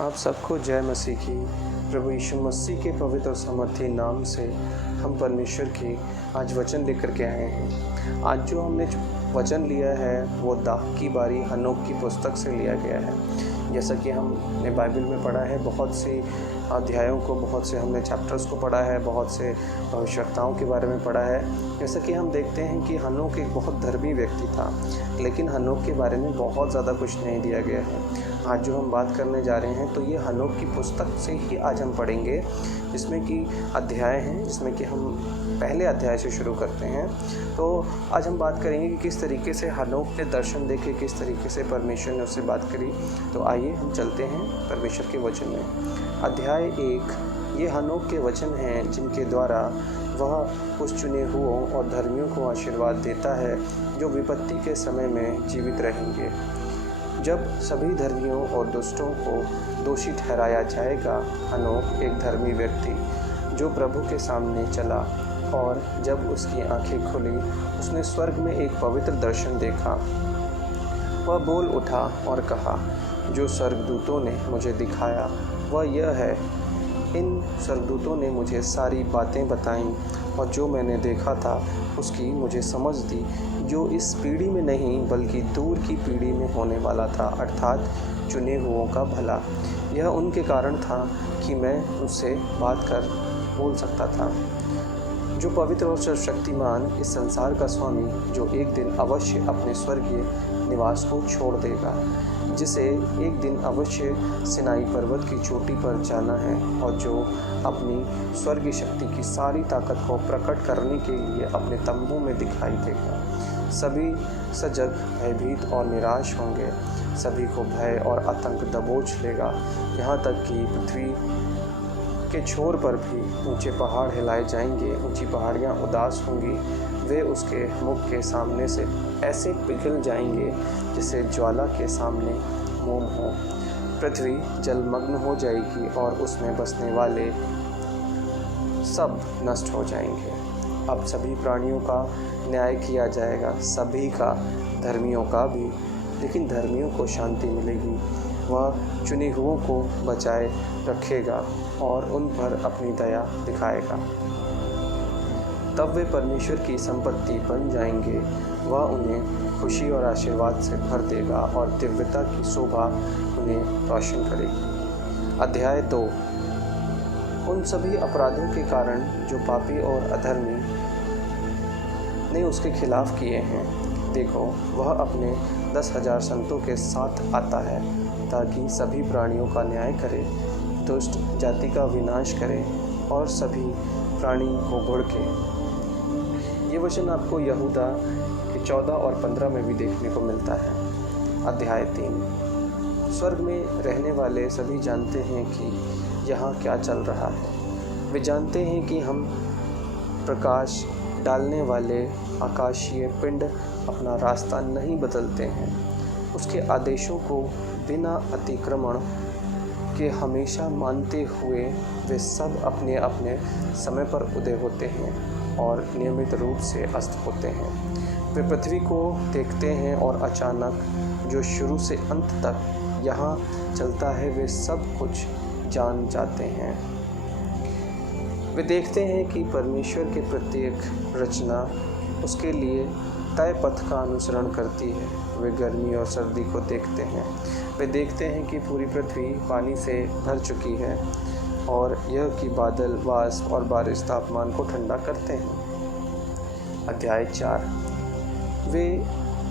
आप सबको जय मसीह की। प्रभु यीशु मसीह के पवित्र और सामर्थी नाम से हम परमेश्वर की आज वचन लेकर के आए हैं। आज जो हमने वचन लिया है वो दाख की बारी हनोक की पुस्तक से लिया गया है। जैसा कि हमने बाइबल में पढ़ा है, बहुत सी अध्यायों को, बहुत से हमने चैप्टर्स को पढ़ा है, बहुत से भविष्यवक्ताओं के बारे में पढ़ा है। जैसा कि हम देखते हैं कि हनोक एक बहुत धर्मी व्यक्ति था, लेकिन हनोक के बारे में बहुत ज़्यादा कुछ नहीं दिया गया है। आज जो हम बात करने जा रहे हैं तो ये हनोक की पुस्तक से ही आज हम पढ़ेंगे, जिसमें कि अध्याय हैं, जिसमें कि हम पहले अध्याय से शुरू करते हैं। तो आज हम बात करेंगे कि किस तरीके से हनोक ने दर्शन देखे, किस तरीके से परमेश्वर ने उससे बात करी। तो आइए हम चलते हैं परमेश्वर के वचन में। अध्याय 1 ये हनोक के वचन हैं जिनके द्वारा वह उस चुने हुओं और धर्मियों को आशीर्वाद देता है जो विपत्ति के समय में जीवित रहेंगे। जब सभी धर्मियों और दुष्टों को दोषी ठहराया जाएगा, हनोक एक धर्मी व्यक्ति जो प्रभु के सामने चला, और जब उसकी आंखें खुली उसने स्वर्ग में एक पवित्र दर्शन देखा। वह बोल उठा और कहा, जो स्वर्गदूतों ने मुझे दिखाया वह यह है। इन स्वर्गदूतों ने मुझे सारी बातें बताईं और जो मैंने देखा था उसकी मुझे समझ दी, जो इस पीढ़ी में नहीं बल्कि दूर की पीढ़ी में होने वाला था, अर्थात चुने हुओं का भला। यह उनके कारण था कि मैं उससे बात कर बोल सकता था। जो पवित्र और सर्वशक्तिमान इस संसार का स्वामी, जो एक दिन अवश्य अपने स्वर्गीय निवास को छोड़ देगा, जिसे एक दिन अवश्य सिनाई पर्वत की चोटी पर जाना है, और जो अपनी स्वर्गीय शक्ति की सारी ताकत को प्रकट करने के लिए अपने तंबू में दिखाई देगा। सभी सजग, भयभीत और निराश होंगे। सभी को भय और आतंक दबोच लेगा, यहाँ तक कि पृथ्वी के छोर पर भी ऊंचे पहाड़ हिलाए जाएंगे। ऊंची पहाड़ियाँ उदास होंगी, वे उसके मुख के सामने से ऐसे पिघल जाएंगे जैसे ज्वाला के सामने मोम हो। पृथ्वी जलमग्न हो जाएगी और उसमें बसने वाले सब नष्ट हो जाएंगे। अब सभी प्राणियों का न्याय किया जाएगा, सभी का, धर्मियों का भी, लेकिन धर्मियों को शांति मिलेगी। वह चुने हुओं को बचाए रखेगा और उन पर अपनी दया दिखाएगा। तब वे परमेश्वर की संपत्ति बन जाएंगे। वह उन्हें खुशी और आशीर्वाद से भर देगा और दिव्यता की शोभा उन्हें रोशन करेगी। अध्याय 2 उन सभी अपराधों के कारण जो पापी और अधर्मी ने उसके खिलाफ किए हैं, देखो वह अपने 10,000 संतों के साथ आता है ताकि सभी प्राणियों का न्याय करे, दुष्ट जाति का विनाश करे और सभी प्राणी को भड़के। ये वचन आपको यहूदा के 14 और 15 में भी देखने को मिलता है। अध्याय 3 स्वर्ग में रहने वाले सभी जानते हैं कि यहाँ क्या चल रहा है। वे जानते हैं कि हम प्रकाश डालने वाले आकाशीय पिंड अपना रास्ता नहीं बदलते हैं। उसके आदेशों को बिना अतिक्रमण के हमेशा मानते हुए वे सब अपने अपने समय पर उदय होते हैं और नियमित रूप से अस्त होते हैं। वे पृथ्वी को देखते हैं और अचानक जो शुरू से अंत तक यहाँ चलता है वे सब कुछ जान जाते हैं। वे देखते हैं कि परमेश्वर के प्रत्येक रचना उसके लिए तय पथ का अनुसरण करती है। वे गर्मी और सर्दी को देखते हैं। वे देखते हैं कि पूरी पृथ्वी पानी से भर चुकी है और यह कि बादल, वाष्प और बारिश तापमान को ठंडा करते हैं। अध्याय 4 वे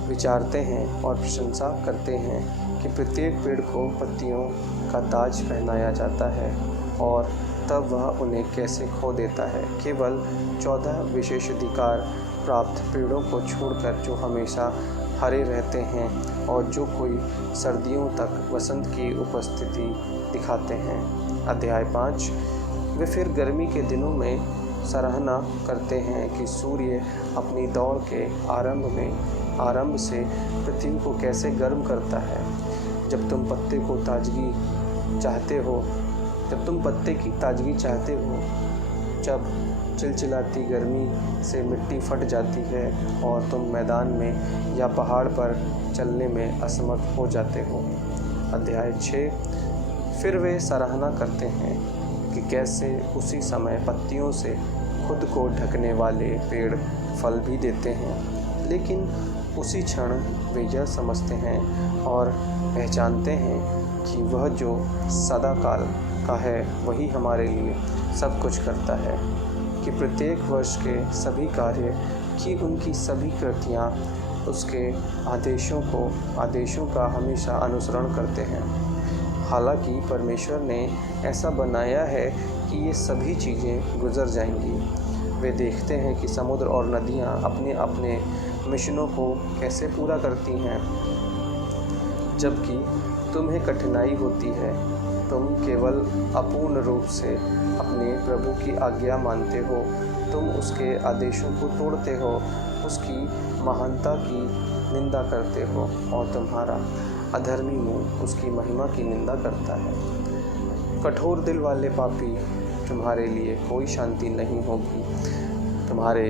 विचारते हैं और प्रशंसा करते हैं कि प्रत्येक पेड़ को पत्तियों का ताज पहनाया जाता है, और तब वह उन्हें कैसे खो देता है। केवल 14 विशेषाधिकार प्राप्त पेड़ों को छोड़कर जो हमेशा हरे रहते हैं और जो कोई सर्दियों तक वसंत की उपस्थिति दिखाते हैं। अध्याय 5 वे फिर गर्मी के दिनों में सराहना करते हैं कि सूर्य अपनी दौड़ के आरंभ से पृथ्वी को कैसे गर्म करता है। जब तुम पत्ते की ताजगी चाहते हो, जब चिलचिलाती गर्मी से मिट्टी फट जाती है और तुम मैदान में या पहाड़ पर चलने में असमर्थ हो जाते हो। अध्याय 6 फिर वे सराहना करते हैं कि कैसे उसी समय पत्तियों से खुद को ढकने वाले पेड़ फल भी देते हैं, लेकिन उसी क्षण वे यह समझते हैं और पहचानते हैं कि वह जो सदाकाल का है वही हमारे लिए सब कुछ करता है, कि प्रत्येक वर्ष के सभी कार्य की उनकी सभी कृतियाँ उसके आदेशों का हमेशा अनुसरण करते हैं। हालांकि परमेश्वर ने ऐसा बनाया है कि ये सभी चीज़ें गुजर जाएंगी। वे देखते हैं कि समुद्र और नदियाँ अपने अपने मिशनों को कैसे पूरा करती हैं, जबकि तुम्हें कठिनाई होती है। तुम केवल अपूर्ण रूप से अपने प्रभु की आज्ञा मानते हो, तुम उसके आदेशों को तोड़ते हो, उसकी महानता की निंदा करते हो और तुम्हारा अधर्मी मुँह उसकी महिमा की निंदा करता है। कठोर दिल वाले पापी, तुम्हारे लिए कोई शांति नहीं होगी। तुम्हारे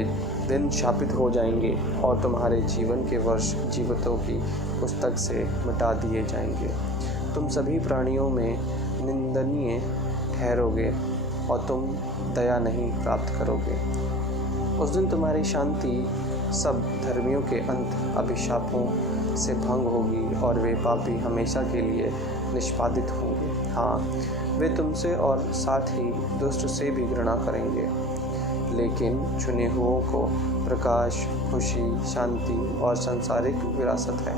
दिन शापित हो जाएंगे और तुम्हारे जीवन के वर्ष जीवितों की पुस्तक से मिटा दिए जाएंगे। तुम सभी प्राणियों में निंदनीय ठहरोगे और तुम दया नहीं प्राप्त करोगे। उस दिन तुम्हारी शांति सब धर्मियों के अंत अभिशापों से भंग होगी और वे पापी हमेशा के लिए निष्पादित होंगे। हाँ, वे तुमसे और साथ ही दुष्ट से भी घृणा करेंगे, लेकिन चुने हुओं को प्रकाश, खुशी, शांति और सांसारिक विरासत है।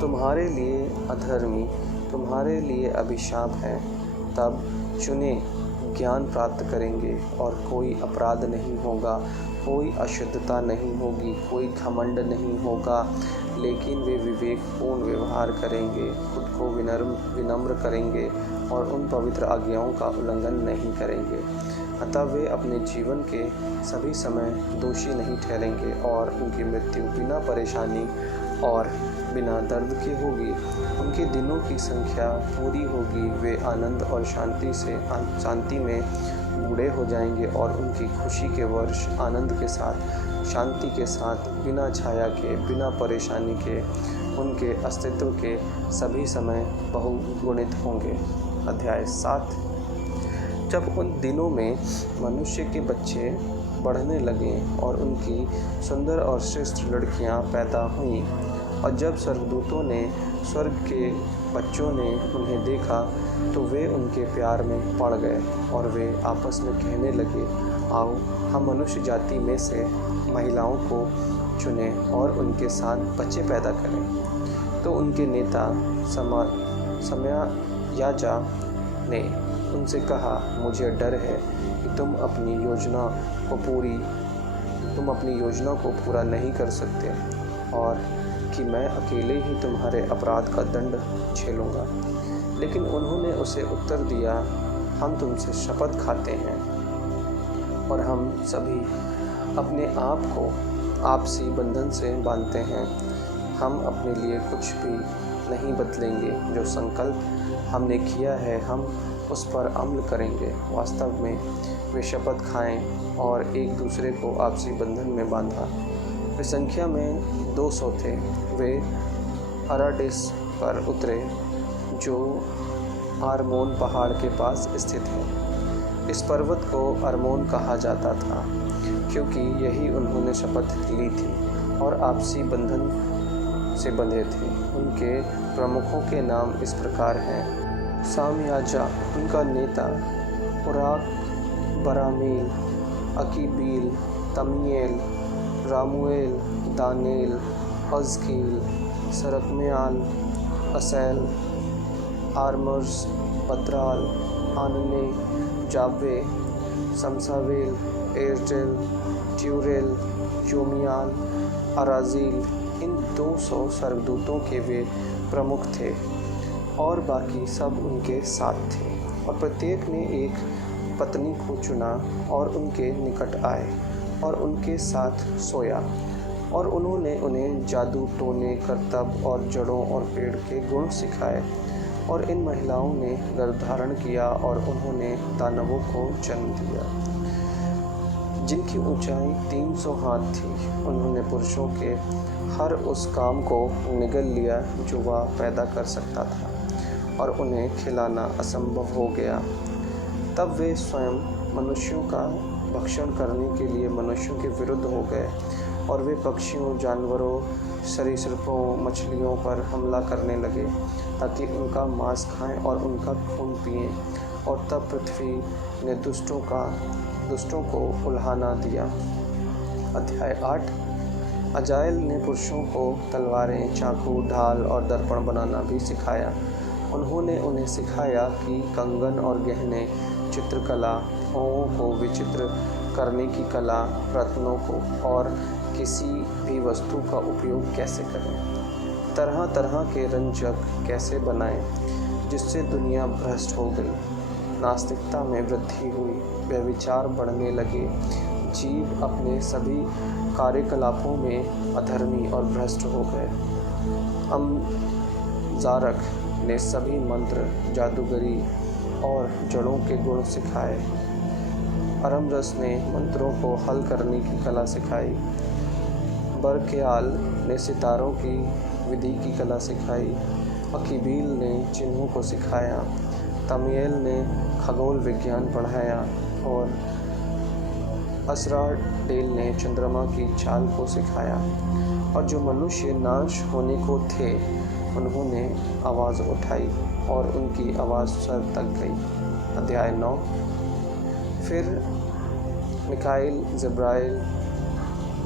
तुम्हारे लिए अधर्मी तुम्हारे लिए अभिशाप है। तब चुने ज्ञान प्राप्त करेंगे और कोई अपराध नहीं होगा, कोई अशुद्धता नहीं होगी, कोई घमंड नहीं होगा, लेकिन वे विवेकपूर्ण व्यवहार करेंगे, खुद को विनम्र करेंगे और उन पवित्र आज्ञाओं का उल्लंघन नहीं करेंगे। अतः वे अपने जीवन के सभी समय दोषी नहीं ठहरेंगे और उनकी मृत्यु बिना परेशानी और बिना दर्द के होगी। उनके दिनों की संख्या पूरी होगी। वे आनंद और शांति में बूढ़े हो जाएंगे और उनकी खुशी के वर्ष आनंद के साथ, शांति के साथ, बिना छाया के, बिना परेशानी के, उनके अस्तित्व के सभी समय बहुगुणित होंगे। अध्याय 7। जब उन दिनों में मनुष्य के बच्चे बढ़ने लगे और उनकी सुंदर और श्रेष्ठ लड़कियां पैदा हुईं, और जब स्वर्गदूतों ने स्वर्ग के बच्चों ने उन्हें देखा तो वे उनके प्यार में पड़ गए और वे आपस में कहने लगे, आओ हम मनुष्य जाति में से महिलाओं को चुनें और उनके साथ बच्चे पैदा करें। तो उनके नेता समयायाजा ने उनसे कहा, मुझे डर है कि तुम अपनी योजना को पूरा नहीं कर सकते और कि मैं अकेले ही तुम्हारे अपराध का दंड झेलूँगा। लेकिन उन्होंने उसे उत्तर दिया, हम तुमसे शपथ खाते हैं और हम सभी अपने आप को आपसी बंधन से बांधते हैं। हम अपने लिए कुछ भी नहीं बदलेंगे। जो संकल्प हमने किया है हम उस पर अमल करेंगे। वास्तव में वे शपथ खाएं और एक दूसरे को आपसी बंधन में बांधा। वे संख्या में 200 थे। वे अराडिस पर उतरे जो आर्मोन पहाड़ के पास स्थित है। इस पर्वत को अरमोन कहा जाता था क्योंकि यही उन्होंने शपथ ली थी और आपसी बंधन से बंधे थे। उनके प्रमुखों के नाम इस प्रकार हैं: सामयाजा उनका नेता, उराक, बरामील, अकीबील, तमीएल, रामुएल, दानेल, अज़कील, सरकम्याल, असैल, आर्मर्स, बदराल, आनने, जाबे, समसावेल, एरटेल, ट्यूरेल, योमियाल, अराजील। इन 200 स्वर्गदूतों के वे प्रमुख थे और बाकी सब उनके साथ थे। और प्रत्येक ने एक पत्नी को चुना और उनके निकट आए और उनके साथ सोया और उन्होंने उन्हें जादू, टोने, करतब और जड़ों और पेड़ के गुण सिखाए। और इन महिलाओं ने गर्भ धारण किया और उन्होंने दानवों को जन्म दिया जिनकी ऊंचाई 300 हाथ थी। उन्होंने पुरुषों के हर उस काम को निगल लिया जो वह पैदा कर सकता था और उन्हें खिलाना असंभव हो गया। तब वे स्वयं मनुष्यों का भक्षण करने के लिए मनुष्यों के विरुद्ध हो गए और वे पक्षियों, जानवरों, सरीसृपों, मछलियों पर हमला करने लगे ताकि उनका मांस खाएं और उनका खून पिएं। और तब पृथ्वी ने दुष्टों को उल्हाना दिया। अध्याय 8। अजाएल ने पुरुषों को तलवारें, चाकू, ढाल और दर्पण बनाना भी सिखाया। उन्होंने उन्हें सिखाया कि कंगन और गहने, चित्रकला, भौहों को विचित्र करने की कला, रत्नों को और किसी भी वस्तु का उपयोग कैसे करें, तरह तरह के रंजक कैसे बनाएं, जिससे दुनिया भ्रष्ट हो गई। नास्तिकता में वृद्धि हुई, व्यभिचार बढ़ने लगे, जीव अपने सभी कार्यकलापों में अधर्मी और भ्रष्ट हो गए। अमजारक ने सभी मंत्र, जादूगरी और जड़ों के गुण सिखाए। अरमरस ने मंत्रों को हल करने की कला सिखाई। बरक्याल ने सितारों की विधि की कला सिखाई। अकीबील ने चिन्हों को सिखाया। तमिएल ने खगोल विज्ञान पढ़ाया और असराडेल ने चंद्रमा की चाल को सिखाया। और जो मनुष्य नाश होने को थे, उन्होंने आवाज़ उठाई और उनकी आवाज़ स्वर्ग तक गई। अध्याय 9। फिर मिकाइल, जिब्राइल,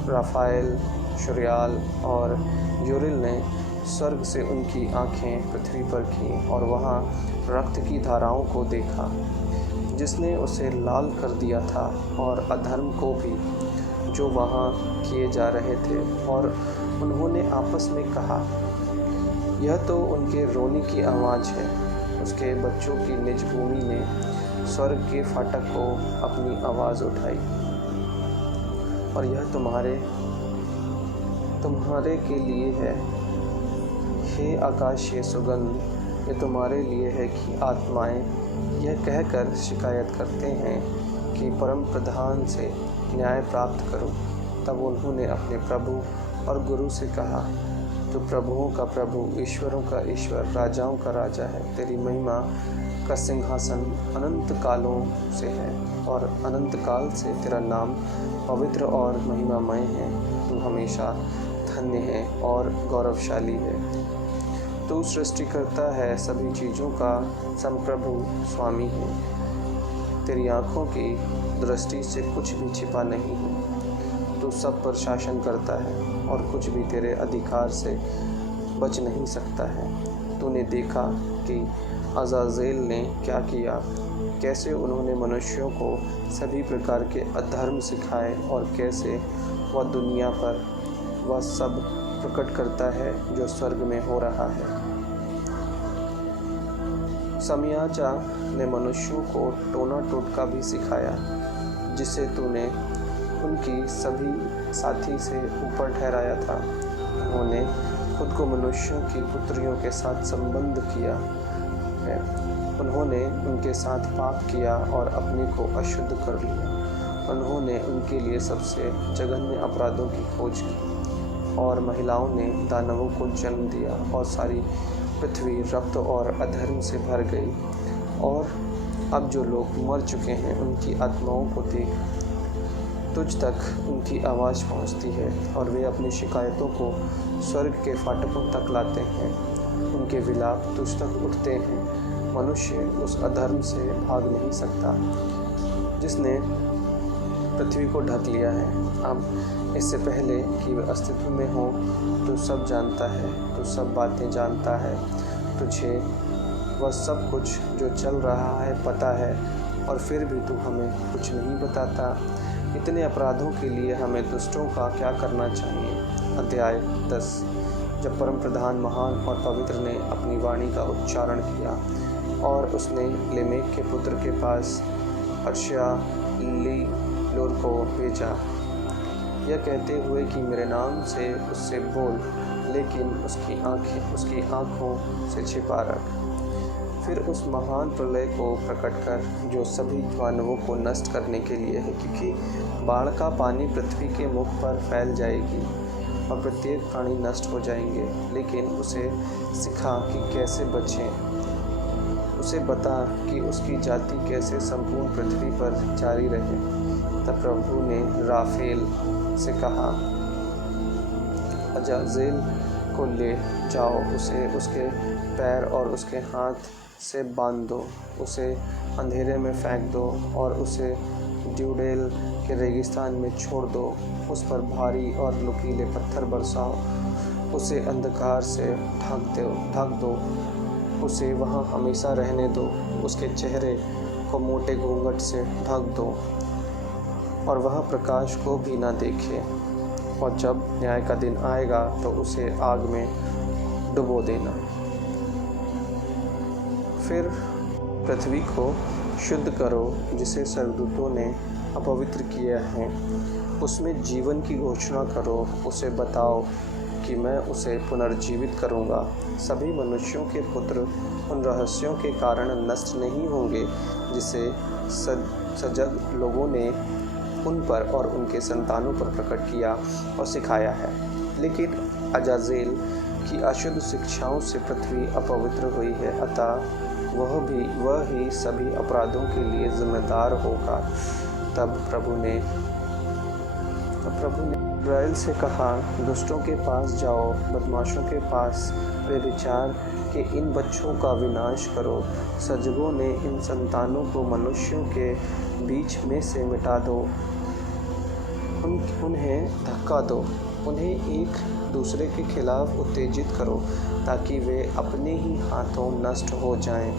राफाएल, शुरियाल और यूरिल ने स्वर्ग से उनकी आँखें पृथ्वी पर की और वहाँ रक्त की धाराओं को देखा जिसने उसे लाल कर दिया था, और अधर्म को भी जो वहाँ किए जा रहे थे। और उन्होंने आपस में कहा, यह तो उनके रोने की आवाज़ है। उसके बच्चों की निज भूमि ने स्वर्ग के फाटक को अपनी आवाज़ उठाई, और यह तुम्हारे के लिए है, हे आकाशीय सुगंध, ये तुम्हारे लिए है कि आत्माएं यह कहकर शिकायत करते हैं कि परम प्रधान से न्याय प्राप्त करो। तब उन्होंने अपने प्रभु और गुरु से कहा, तो प्रभुओं का प्रभु, ईश्वरों का ईश्वर, राजाओं का राजा है। तेरी महिमा का सिंहासन अनंत कालों से है और अनंत काल से तेरा नाम पवित्र और महिमामय है। तू हमेशा धन्य है और गौरवशाली है। तू सृष्टिकर्ता है, सभी चीज़ों का संप्रभु स्वामी है। तेरी आँखों की दृष्टि से कुछ भी छिपा नहीं है। तू सब पर शासन करता है और कुछ भी तेरे अधिकार से बच नहीं सकता है। तूने देखा कि अज़ाज़ेल ने क्या किया, कैसे उन्होंने मनुष्यों को सभी प्रकार के अधर्म सिखाए और कैसे वह दुनिया पर वह सब प्रकट करता है जो स्वर्ग में हो रहा है। समयाचा ने मनुष्यों को टोना टोटका भी सिखाया, जिसे तूने उनकी सभी साथी से ऊपर ठहराया था। उन्होंने खुद को मनुष्यों की पुत्रियों के साथ संबंध किया है। उन्होंने उनके साथ पाप किया और अपने को अशुद्ध कर लिया। उन्होंने उनके लिए सबसे जघन्य अपराधों की खोज की, और महिलाओं ने दानवों को जन्म दिया, और सारी पृथ्वी रक्त और अधर्म से भर गई। और अब जो लोग मर चुके हैं, उनकी आत्माओं को देख, तुझ तक उनकी आवाज़ पहुंचती है, और वे अपनी शिकायतों को स्वर्ग के फाटकों तक लाते हैं। उनके विलाप तुझ तक उठते हैं। मनुष्य उस अधर्म से भाग नहीं सकता जिसने पृथ्वी को ढक लिया है। अब इससे पहले कि वे अस्तित्व में हो, तू सब जानता है, तू सब बातें जानता है। तुझे वह सब कुछ जो चल रहा है पता है, और फिर भी तू हमें कुछ नहीं बताता। इतने अपराधों के लिए हमें दुष्टों का क्या करना चाहिए। अध्याय 10। जब परम प्रधान महान और पवित्र ने अपनी वाणी का उच्चारण किया, और उसने लेमेक के पुत्र के पास अर्शियालीलोर को भेजा, यह कहते हुए कि मेरे नाम से उससे बोल, लेकिन उसकी आँखों से छिपा रख। फिर उस महान प्रलय को प्रकट कर जो सभी मानवों को नष्ट करने के लिए है, क्योंकि बाढ़ का पानी पृथ्वी के मुख पर फैल जाएगी और प्रत्येक प्राणी नष्ट हो जाएंगे। लेकिन उसे सिखा कि कैसे बचें, उसे बता कि उसकी जाति कैसे संपूर्ण पृथ्वी पर जारी रहे। तब प्रभु ने राफेल से कहा, अजाजेल को ले जाओ, उसे उसके पैर और उसके हाथ से बांध दो, उसे अंधेरे में फेंक दो और उसे ड्यूडेल के रेगिस्तान में छोड़ दो। उस पर भारी और नुकीले पत्थर बरसाओ, उसे अंधकार से ढक दो, उसे वहाँ हमेशा रहने दो, उसके चेहरे को मोटे घूंघट से ढक दो और वह प्रकाश को भी न देखे। और जब न्याय का दिन आएगा तो उसे आग में डुबो देना। फिर पृथ्वी को शुद्ध करो जिसे स्वर्गदूतों ने अपवित्र किया है, उसमें जीवन की घोषणा करो, उसे बताओ कि मैं उसे पुनर्जीवित करूँगा। सभी मनुष्यों के पुत्र उन रहस्यों के कारण नष्ट नहीं होंगे जिसे सजग लोगों ने उन पर और उनके संतानों पर प्रकट किया और सिखाया है। लेकिन अजाजेल की अशुद्ध शिक्षाओं से पृथ्वी अपवित्र हुई है, अतः वह ही सभी अपराधों के लिए जिम्मेदार होगा। तब प्रभु ने इस्राएल से कहा, दुष्टों के पास जाओ, बदमाशों के पास व्यभिचार के इन बच्चों का विनाश करो। सजगों ने इन संतानों को मनुष्यों के बीच में से मिटा दो, उन्हें धक्का दो, उन्हें एक दूसरे के खिलाफ उत्तेजित करो ताकि वे अपने ही हाथों नष्ट हो जाएं,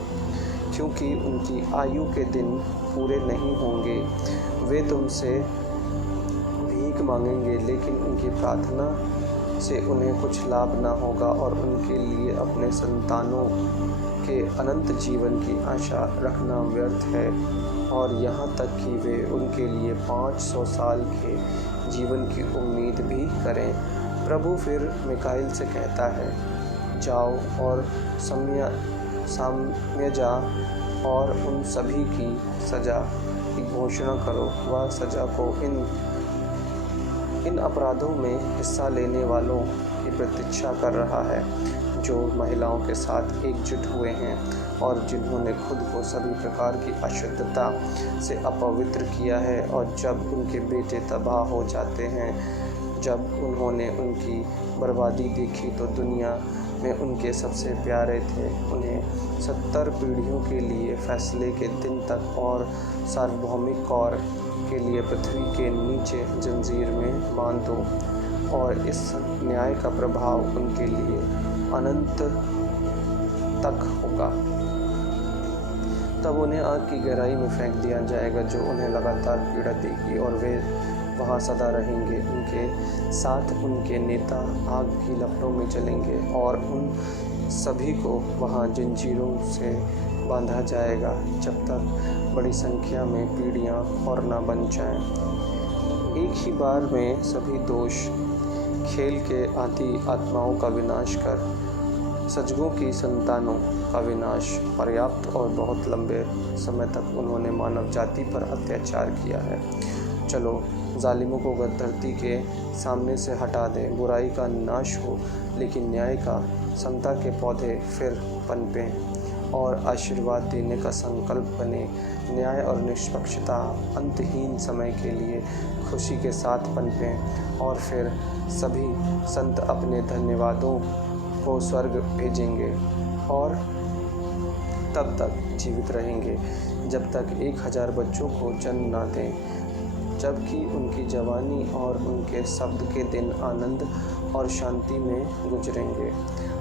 क्योंकि उनकी आयु के दिन पूरे नहीं होंगे। वे तुमसे भीख मांगेंगे, लेकिन उनकी प्रार्थना से उन्हें कुछ लाभ न होगा और उनके लिए अपने संतानों के अनंत जीवन की आशा रखना व्यर्थ है, और यहाँ तक कि वे उनके लिए 500 साल के जीवन की उम्मीद भी करें। प्रभु फिर मिकाइल से कहता है, जाओ और साम्यजा और उन सभी की सज़ा की घोषणा करो। वह सज़ा को इन अपराधों में हिस्सा लेने वालों की प्रतीक्षा कर रहा है, जो महिलाओं के साथ एकजुट हुए हैं और जिन्होंने खुद को सभी प्रकार की अशुद्धता से अपवित्र किया है। और जब उनके बेटे तबाह हो जाते हैं, जब उन्होंने उनकी बर्बादी देखी तो दुनिया में उनके सबसे प्यारे थे। उन्हें 70 पीढ़ियों के लिए फैसले के दिन तक और सार्वभौमिक कौर के लिए पृथ्वी के नीचे जंजीर में बांध दो, और इस न्याय का प्रभाव उनके लिए अनंत तक होगा। तब उन्हें आग की गहराई में फेंक दिया जाएगा, जो उन्हें लगातार पीड़ा देगी, और वे वहाँ सदा रहेंगे। उनके साथ उनके नेता आग की लपटों में जलेंगे, और उन सभी को वहाँ जंजीरों से बांधा जाएगा, जब तक बड़ी संख्या में पीढ़ियाँ और न बन जाएं। एक ही बार में सभी दोष खेल के आदि आत्माओं का विनाश कर सजगों की संतानों का विनाश पर्याप्त, और बहुत लंबे समय तक उन्होंने मानव जाति पर अत्याचार किया है। चलो जालिमों को धरती के सामने से हटा दें। बुराई का नाश हो, लेकिन न्याय का समता के पौधे फिर पनपें और आशीर्वाद देने का संकल्प बने। न्याय और निष्पक्षता अंतहीन समय के लिए खुशी के साथ पनपें, और फिर सभी संत अपने धन्यवादों को स्वर्ग भेजेंगे और तब तक जीवित रहेंगे जब तक 1000 बच्चों को जन्म न दें, जबकि उनकी जवानी और उनके शब्द के दिन आनंद और शांति में गुजरेंगे।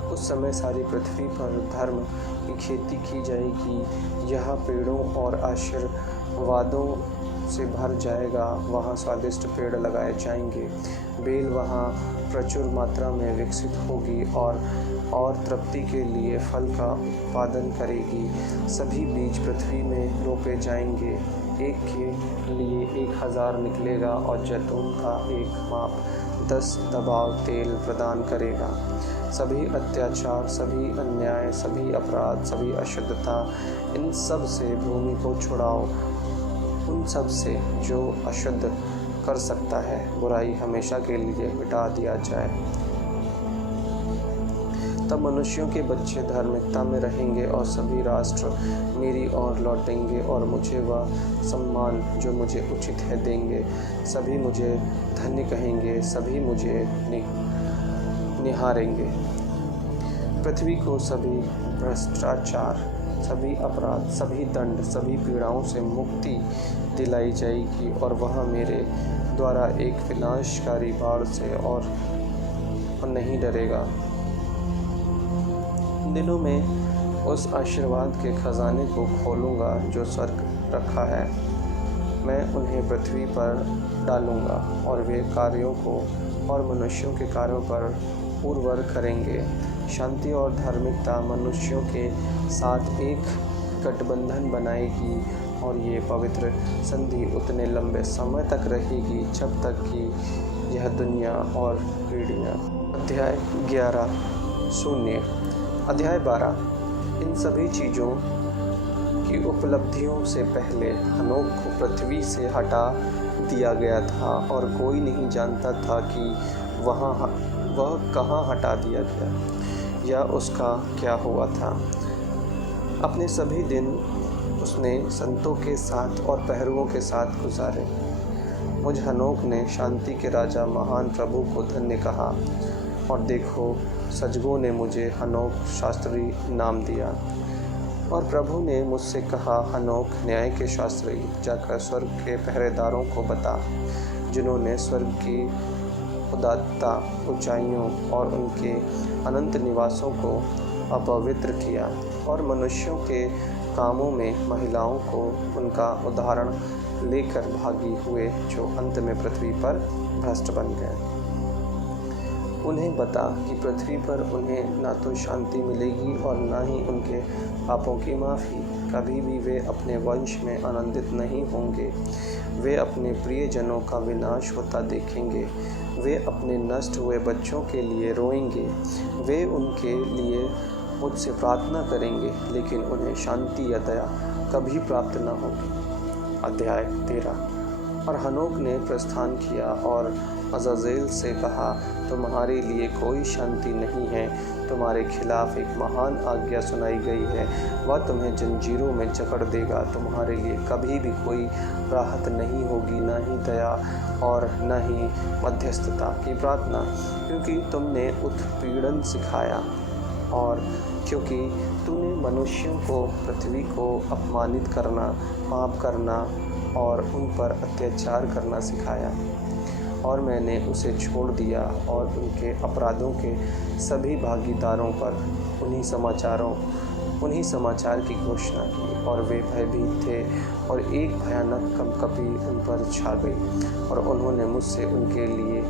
उस समय सारी पृथ्वी पर धर्म की खेती की जाएगी। यह पेड़ों और आशीर्वादों से भर जाएगा। वहाँ स्वादिष्ट पेड़ लगाए जाएंगे। बेल वहाँ प्रचुर मात्रा में विकसित होगी और तृप्ति के लिए फल का उत्पादन करेगी। सभी बीज पृथ्वी में रोपे जाएंगे। एक के लिए 1000 निकलेगा और जैतून का एक माप 10 दबाव तेल प्रदान करेगा। सभी अत्याचार, सभी अन्याय, सभी अपराध, सभी अशुद्धता, इन सब से भूमि को छुड़ाओ। उन सब से जो अशुद्ध कर सकता है, बुराई हमेशा के लिए मिटा दिया जाए। तब मनुष्यों के बच्चे धार्मिकता में रहेंगे और सभी राष्ट्र मेरी ओर लौटेंगे और मुझे वह सम्मान जो मुझे उचित है देंगे। सभी मुझे धन्य कहेंगे, सभी मुझे निहारेंगे। पृथ्वी को सभी भ्रष्टाचार, सभी अपराध, सभी दंड, सभी पीड़ाओं से मुक्ति दिलाई जाएगी और वह मेरे द्वारा एक विनाशकारी बाढ़ से और नहीं डरेगा। उन दिनों में उस आशीर्वाद के खजाने को खोलूँगा जो स्वर्ग रखा है। मैं उन्हें पृथ्वी पर डालूँगा और वे कार्यों को और मनुष्यों के कार्यों पर उर्वर करेंगे। शांति और धार्मिकता मनुष्यों के साथ एक गठबंधन बनाएगी और ये पवित्र संधि उतने लंबे समय तक रहेगी जब तक कि यह दुनिया और पीढ़ियाँ। अध्याय 11 शून्य। अध्याय 12। इन सभी चीज़ों की उपलब्धियों से पहले हनोक को पृथ्वी से हटा दिया गया था और कोई नहीं जानता था कि वह कहाँ हटा दिया गया या उसका क्या हुआ था। अपने सभी दिन उसने संतों के साथ और पहरुओं के साथ गुजारे। मुझ हनोक ने शांति के राजा महान प्रभु को धन्य कहा और देखो, सजगों ने मुझे हनोक शास्त्री नाम दिया। और प्रभु ने मुझसे कहा, हनोक न्याय के शास्त्री, जाकर स्वर्ग के पहरेदारों को बता, जिन्होंने स्वर्ग की उदात्ता, ऊंचाइयों और उनके अनंत निवासों को अपवित्र किया और मनुष्यों के कामों में महिलाओं को उनका उदाहरण लेकर भागी हुए, जो अंत में पृथ्वी पर भ्रष्ट बन गए। उन्हें बता कि पृथ्वी पर उन्हें ना तो शांति मिलेगी और ना ही उनके पापों की माफ़ी। कभी भी वे अपने वंश में आनंदित नहीं होंगे। वे अपने प्रियजनों का विनाश होता देखेंगे। वे अपने नष्ट हुए बच्चों के लिए रोएंगे। वे उनके लिए मुझसे प्रार्थना करेंगे, लेकिन उन्हें शांति या दया कभी प्राप्त न होगी। अध्याय 13। और हनोक ने प्रस्थान किया और अज़ाज़ेल से कहा, तुम्हारे लिए कोई शांति नहीं है। तुम्हारे खिलाफ एक महान आज्ञा सुनाई गई है। वह तुम्हें जंजीरों में जकड़ देगा। तुम्हारे लिए कभी भी कोई राहत नहीं होगी, न ही दया और न ही मध्यस्थता की प्रार्थना, क्योंकि तुमने उत्पीड़न सिखाया और क्योंकि तूने मनुष्यों को पृथ्वी को अपमानित करना, पाप करना और उन पर अत्याचार करना सिखाया। और मैंने उसे छोड़ दिया और उनके अपराधों के सभी भागीदारों पर उन्हीं समाचार की घोषणा की। और वे भयभीत थे और एक भयानक कंपकपी उन पर छा गई। और उन्होंने मुझसे उनके लिए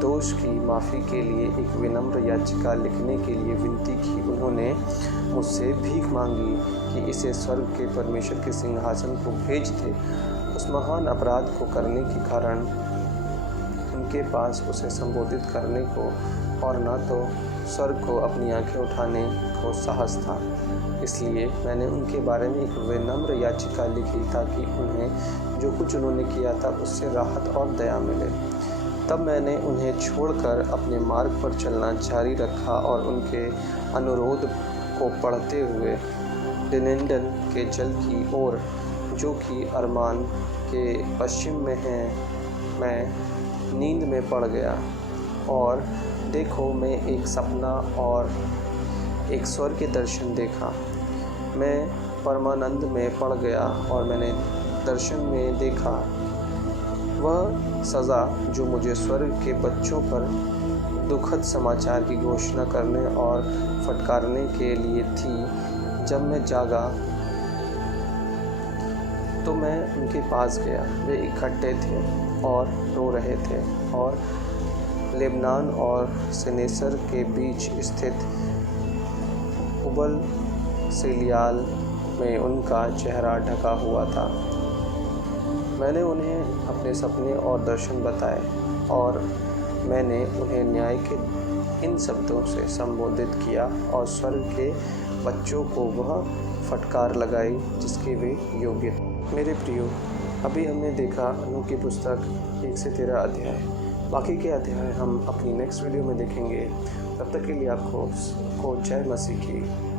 दोष की माफ़ी के लिए एक विनम्र याचिका लिखने के लिए विनती की। उन्होंने मुझसे भीख मांगी कि इसे स्वर्ग के परमेश्वर के सिंहासन को भेज दे। उस महान अपराध को करने के कारण उनके पास उसे संबोधित करने को और न तो स्वर्ग को अपनी आंखें उठाने को साहस था। इसलिए मैंने उनके बारे में एक विनम्र याचिका लिखी ताकि उन्हें जो कुछ उन्होंने किया था उससे राहत और दया मिले। तब मैंने उन्हें छोड़कर अपने मार्ग पर चलना जारी रखा और उनके अनुरोध को पढ़ते हुए डिनेंडन के जल की ओर, जो कि अरमान के पश्चिम में है, मैं नींद में पड़ गया। और देखो, मैं एक सपना और एक स्वर के दर्शन देखा। मैं परमानंद में पड़ गया और मैंने दर्शन में देखा वह सज़ा जो मुझे स्वर्ग के बच्चों पर दुखद समाचार की घोषणा करने और फटकारने के लिए थी। जब मैं जागा तो मैं उनके पास गया। वे इकट्ठे थे और रो रहे थे और लेबनान और सनेसर के बीच स्थित उबल सिलियाल में उनका चेहरा ढका हुआ था। मैंने उन्हें अपने सपने और दर्शन बताए और मैंने उन्हें न्याय के इन शब्दों से संबोधित किया और स्वर्ग के बच्चों को वह फटकार लगाई जिसके वे योग्य थे। मेरे प्रियो, अभी हमने देखा अनु की पुस्तक 1 से 13 अध्याय। बाकी के अध्याय हम अपनी नेक्स्ट वीडियो में देखेंगे। तब तक के लिए आपको को जय मसीह की।